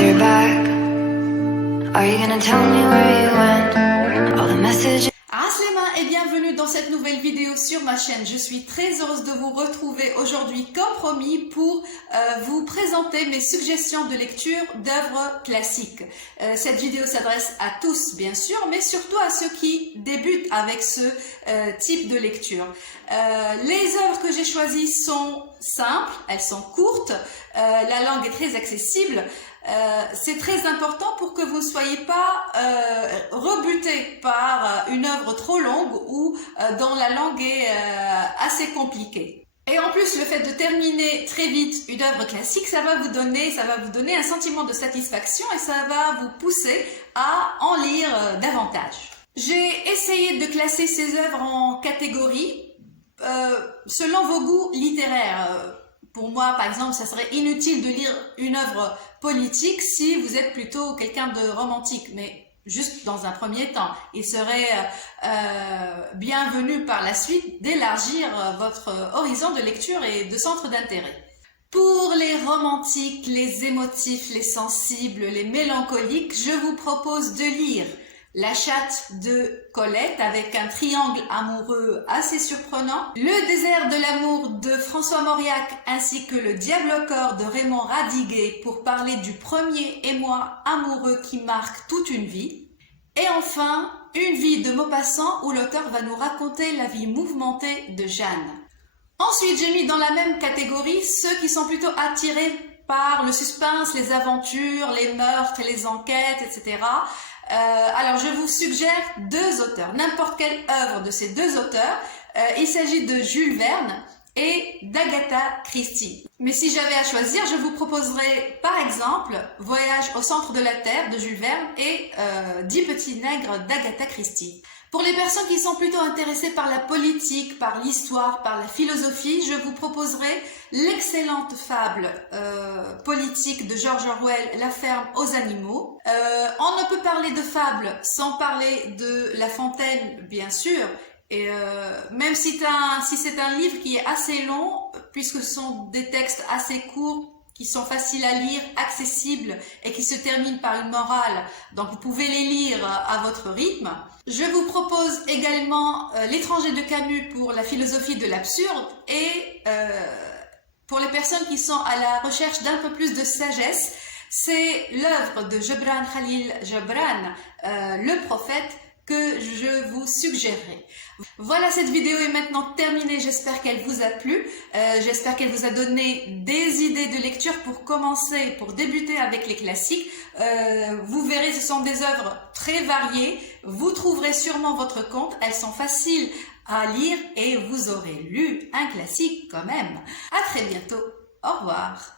your back? Are you gonna tell me where you went? All the messages. Aslema et bienvenue dans cette nouvelle vidéo sur ma chaîne. Je suis très heureuse de vous retrouver aujourd'hui comme promis pour vous présenter mes suggestions de lecture d'œuvres classiques. Cette vidéo s'adresse à tous bien sûr, mais surtout à ceux qui débutent avec ce type de lecture. Les œuvres que j'ai choisies sont simples, elles sont courtes, la langue est très accessible. C'est très important pour que vous ne soyez pas rebuté par une œuvre trop longue ou dont la langue est assez compliquée. Et en plus, le fait de terminer très vite une œuvre classique, ça va vous donner un sentiment de satisfaction et ça va vous pousser à en lire davantage. J'ai essayé de classer ces œuvres en catégories selon vos goûts littéraires. Pour moi, par exemple, ça serait inutile de lire une œuvre politique si vous êtes plutôt quelqu'un de romantique, mais juste dans un premier temps. Il serait bienvenu par la suite d'élargir votre horizon de lecture et de centre d'intérêt. Pour les romantiques, les émotifs, les sensibles, les mélancoliques, je vous propose de lire La chatte de Colette avec un triangle amoureux assez surprenant, Le désert de l'amour de François Mauriac ainsi que Le diable au corps de Raymond Radiguet pour parler du premier émoi amoureux qui marque toute une vie, et enfin Une vie de Maupassant où l'auteur va nous raconter la vie mouvementée de Jeanne. Ensuite, j'ai mis dans la même catégorie ceux qui sont plutôt attirés par le suspense, les aventures, les meurtres, les enquêtes, etc. Alors, je vous suggère deux auteurs, n'importe quelle œuvre de ces deux auteurs. Il s'agit de Jules Verne et d'Agatha Christie. Mais si j'avais à choisir, je vous proposerais par exemple Voyage au centre de la Terre de Jules Verne et 10 petits nègres d'Agatha Christie. Pour les personnes qui sont plutôt intéressées par la politique, par l'histoire, par la philosophie, je vous proposerai l'excellente fable politique de George Orwell, La ferme aux animaux. On ne peut parler de fable sans parler de La Fontaine, bien sûr. Et même si c'est un livre qui est assez long, puisque ce sont des textes assez courts, qui sont faciles à lire, accessibles et qui se terminent par une morale, donc vous pouvez les lire à votre rythme. Je vous propose également L'étranger de Camus pour la philosophie de l'absurde et pour les personnes qui sont à la recherche d'un peu plus de sagesse, c'est l'œuvre de Gebran Khalil Gibran, Le prophète, que je vous suggérerai. Voilà, cette vidéo est maintenant terminée, j'espère qu'elle vous a plu, j'espère qu'elle vous a donné des idées de lecture pour commencer, pour débuter avec les classiques. Vous verrez, ce sont des œuvres très variées, vous trouverez sûrement votre compte, elles sont faciles à lire et vous aurez lu un classique quand même. À très bientôt, au revoir.